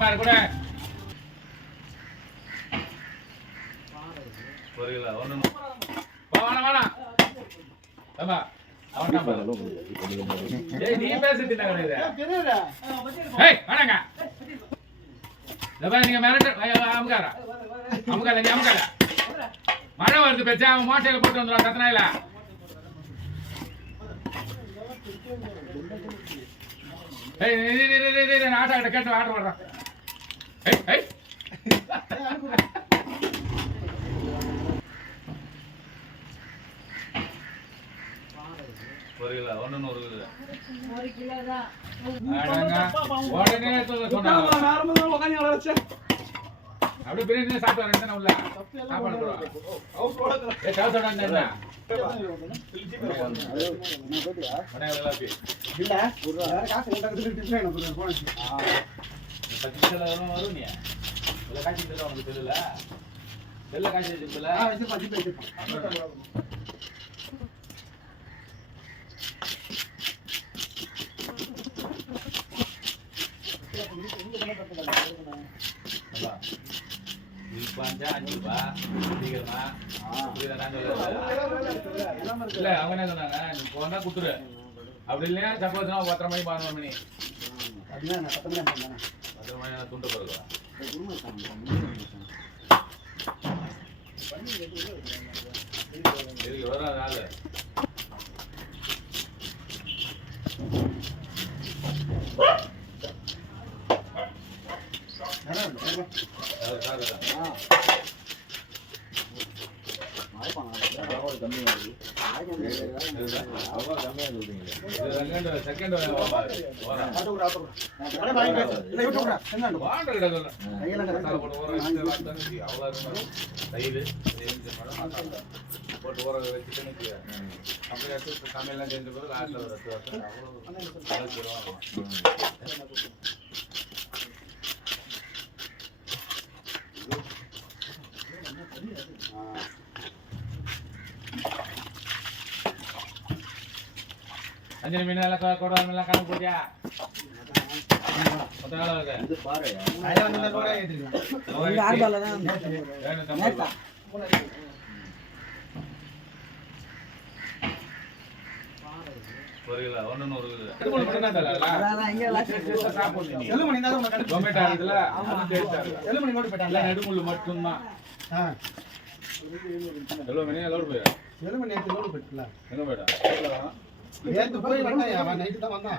பாரு கூட புரியல ஒண்ணு வாடா ஆமா அவன்டா பாரு ஏய் நீ பேசிட்டு என்ன ஏய் வாடங்க லபா நீங்க மேரேஜ் அம்காரா அம்கால நீ அம்கால மழை வருது பேச்சா அவன் மோட்டையில போட்டு வந்துடுவான் சத்தனாயில ஏய் ஆட்டோ கிட்ட கேட்டு ஆர்டர் வர்றான் ஏய் ஏய் புரியல ஒண்ணு ஒரு கிலோ தான் உடனே சொன்னாங்க நார்மலா உட்கார்ந்து வர வச்சேன் அப்படியே பிரியாணி சாப்பிட்டு வரேன் என்ன உள்ள சாப்பாடு போடுறோம் ஏய் சாப்பிட வந்தா என்ன இல்ல ஒரு காசு கொண்டாந்து டிஃபன் பண்ண போறேன் 10 நிமிஷம் வரும் நீ இல்ல காட்சி தெரியல உனக்கு தெரியல வெள்ள காட்சி தெரியல வச்சு பத்தி பேசிப்போம் இல்ல அவங்க என்ன சொன்னாங்க நீ போனா குடுத்துரு அப்படி இல்லையா சப்போஸ் 10 மணி 11 மணி அப்படின்னா 10 மணி துண்டு போடுறா வர நாள் செகண்ட் போட்டு ஊற வச்சுட்டு அப்படியே சமையல்லாம் செஞ்ச போது லாஸ்ட்ல அஞ்சு மீன் எல்லாம் கூட எல்லாம் கணக்கு போட்டியா புரியல ஒண்ணு நெடுமுள்ளு மட்டும்தான் போயிடா போய் வந்தா நைட்டு தான் வந்தான்